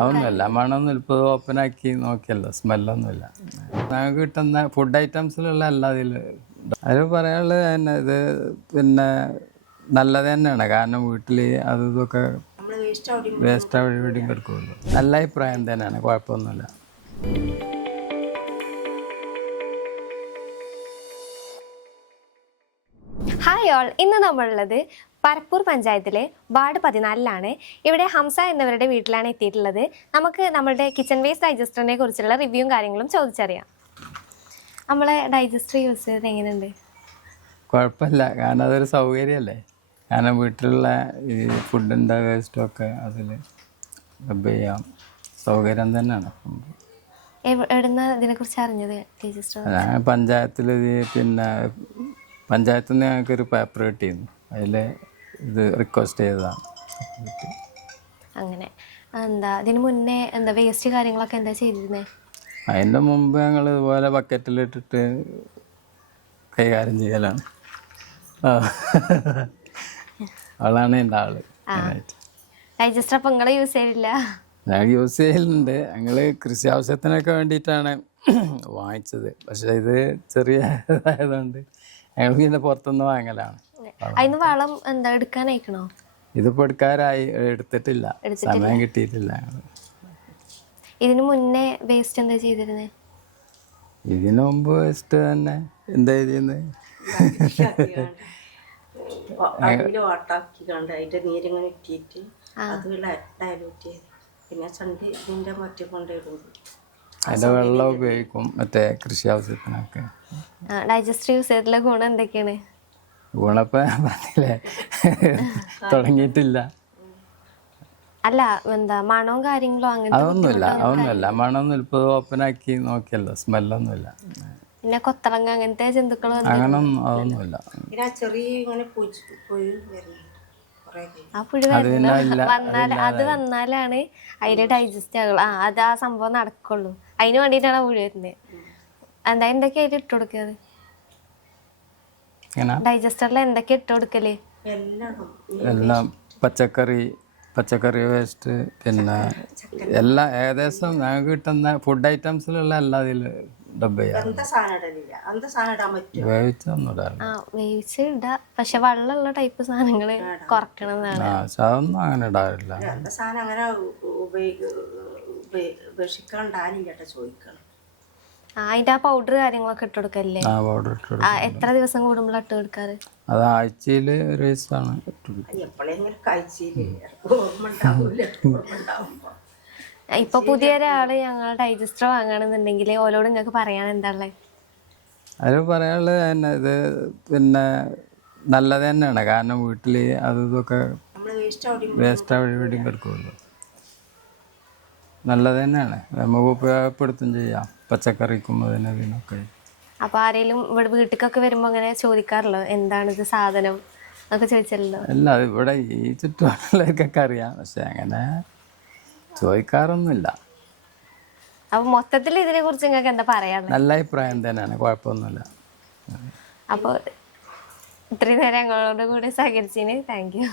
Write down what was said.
അതൊന്നുമില്ല, മണമൊന്നും ഇപ്പോൾ ഓപ്പൺ ആക്കി നോക്കിയല്ലോ, സ്മെല്ലൊന്നുമില്ല. ഞങ്ങൾക്ക് കിട്ടുന്ന ഫുഡ് ഐറ്റംസിലുള്ള എല്ലാ അതിൽ പറയാനുള്ളത് തന്നെ ഇത് പിന്നെ നല്ലത് തന്നെയാണ്. കാരണം വീട്ടിൽ അത് ഇതൊക്കെ വേസ്റ്റ് അവിടെ ഇവിടെയും കിടക്കുമല്ലോ. നല്ല അഭിപ്രായം തന്നെയാണ്, കുഴപ്പമൊന്നുമില്ല. ഹായ് ഓൾ, ഇന്ന് നമ്മളുള്ളത് പരപ്പൂർ പഞ്ചായത്തിലെ വാർഡ് 14 ഇവിടെ ഹംസ എന്നവരുടെ വീട്ടിലാണ് എത്തിയിട്ടുള്ളത്. നമുക്ക് നമ്മളുടെ കിച്ചൺ വേസ്റ്റ് ഡൈജസ്റ്ററിനെ കുറിച്ചുള്ള റിവ്യൂവും കാര്യങ്ങളും ചോദിച്ചറിയാം. നമ്മളെ ഡൈജസ്റ്റർ യൂസ് ചെയ്തത് എങ്ങനെയുണ്ട്? കുഴപ്പമില്ല, കാരണം അതൊരു സൗകര്യമല്ലേ. കാരണം വീട്ടിലുള്ള ഈ ഫുഡിൻ്റെ വേസ്റ്റൊക്കെ അതിൽ റബ്ബ് ചെയ്യാം, സൗകര്യം തന്നെയാണ്. എവിടുന്ന് ഇതിനെക്കുറിച്ച് അറിഞ്ഞത്? ഡൈജസ്റ്റർ ഞാൻ പഞ്ചായത്തിൽ പിന്നെ പഞ്ചായത്തിൽ നിന്ന് ഞങ്ങൾക്കൊരു പേപ്പർ കിട്ടിയിരുന്നു, അതിൽ ഇത് റിക്വസ്റ്റ് ചെയ്തതാണ്. അങ്ങനെ ഇതിന് മുന്നേ വേസ്റ്റ് കാര്യങ്ങളൊക്കെ എന്താ ചെയ്തിരുന്നത്? അതിൻ്റെ മുമ്പ് ഞങ്ങൾ ഇതുപോലെ ബക്കറ്റിലിട്ടിട്ട് കൈകാര്യം ചെയ്യലാണ്. അവളാണ് എൻ്റെ ആള്. ഡൈജസ്റ്റർ അപ്പം നിങ്ങൾ യൂസ് ചെയ്തില്ല? ഞാൻ യൂസ് ചെയ്യലുണ്ട്. ഞങ്ങൾ കൃഷി ആവശ്യത്തിനൊക്കെ വേണ്ടിയിട്ടാണ് വാങ്ങിച്ചത്. പക്ഷെ ഇത് ചെറിയ ഇതായതുകൊണ്ട് ഞങ്ങൾ പിന്നെ പുറത്തുനിന്ന് വാങ്ങലാണ്. അതിന് വളം എടുക്കാനായിക്കണോ? ഇതിപ്പോൾ എടുത്തിട്ടില്ല, സമയം കിട്ടിയിട്ടില്ല. ഇതിനു മുന്നേ വേസ്റ്റ് എന്താ ചെയ്തിരുന്നത്? ഇതിനു മുമ്പ് വേസ്റ്റ് തന്നെ എന്താ ചെയ്തിരുന്നത്? അതിന്റെ വെള്ളം ഉപയോഗിക്കും മറ്റേ കൃഷി ആവശ്യത്തിനൊക്കെ. ഡൈജസ്റ്റർ യൂസ് ചെയ്തിട്ടുള്ള ഗുണം എന്തൊക്കെയാണ്? ഗുണപ്പ പറഞ്ഞില്ലേ, തുടങ്ങിയിട്ടില്ല. അല്ല മണവും കാര്യങ്ങളോ അങ്ങനെ? അതൊന്നുമില്ല, മണമൊന്നും ഇപ്പോൾ ഓപ്പൺ ആക്കി നോക്കിയല്ലോ, സ്മെല്ലൊന്നുമില്ല. പിന്നെ കൊത്തളങ്ങ അങ്ങനത്തെ ജന്തുക്കളോ? അങ്ങനൊന്നും അതൊന്നുമില്ല. ആ പുഴു വന്നാലാണ് അതില് ഡൈജസ്റ്റ് ആകുള്ളൂ. അത് ആ സംഭവം നടക്കുള്ളൂ. അതിന് വേണ്ടിയിട്ടാണ് പുഴു വരുന്നത്. എന്തൊക്കെ ആയിട്ട് ഇട്ട് കൊടുക്കത്? ഡൈജസ്റ്ററിൽ എന്തൊക്കെ ഇട്ട് കൊടുക്കല്? എല്ലാം പച്ചക്കറി വേസ്റ്റ്, പിന്നെ എല്ലാം ഏകദേശം ഞങ്ങൾക്ക് കിട്ടുന്ന ഫുഡ് ഐറ്റംസിലുള്ള എല്ലാ ഇതിൽ ഡബ് ചെയ്യാം. വേവിച്ച് ഇടാ, പക്ഷെ വെള്ളമുള്ള ടൈപ്പ് സാധനങ്ങൾ കുറക്കണമെന്നാണ്. അതൊന്നും അങ്ങനെ ഇടാറില്ല. അതിന്റെ ആ പൗഡർ കാര്യങ്ങളൊക്കെ ഇട്ട് കൊടുക്കല്ലേ? എത്ര ദിവസം കൂടുമ്പോൾ ഇട്ട് കൊടുക്കാറ്? അത് ആഴ്ചയിൽ ഒരു ദിവസമാണ്. ഇപ്പൊ പുതിയ ഒരാള് ഞങ്ങൾ ഡൈജസ്റ്റർ വാങ്ങണമെന്നുണ്ടെങ്കിൽ ഓരോട് നിങ്ങൾക്ക് പറയാൻ എന്താ ഉള്ളത്? അതിന് പറയാനുള്ളത് തന്നെ ഇത് പിന്നെ നല്ലത് തന്നെയാണ്. കാരണം വീട്ടിൽ അത് ഇതൊക്കെ വേസ്റ്റ് അവിടെ ഇവിടെയും കിടക്കുമല്ലോ. നല്ലത് തന്നെയാണ്, നമുക്ക് ഉപയോഗപ്പെടുത്തും ചെയ്യാം, പച്ചക്കറിക്കും അതിനൊക്കെ. അപ്പൊ ആരെങ്കിലും ഇവിടെ വീട്ടിലേക്കൊക്കെ വരുമ്പോ അങ്ങനെ ചോദിക്കാറുള്ളൂ എന്താണിത് സാധനം എന്നൊക്കെ ചോദിച്ചല്ലോ? അല്ല, ഇവിടെ ഈ ചുറ്റുപാടുള്ളവർക്കൊക്കെ അറിയാം, പക്ഷെ അങ്ങനെ ചോദിക്കാറൊന്നുമില്ല. അപ്പൊ മൊത്തത്തിൽ ഇതിനെ കുറിച്ച് നിങ്ങൾക്ക് എന്താ പറയാനുള്ളത്? നല്ല അഭിപ്രായം തന്നെയാണ്, കുഴപ്പമൊന്നുമില്ല. അപ്പോൾ ഇത്രയും നേരം ഞങ്ങളോട് കൂടി സഹകരിച്ചതിന് താങ്ക് യു.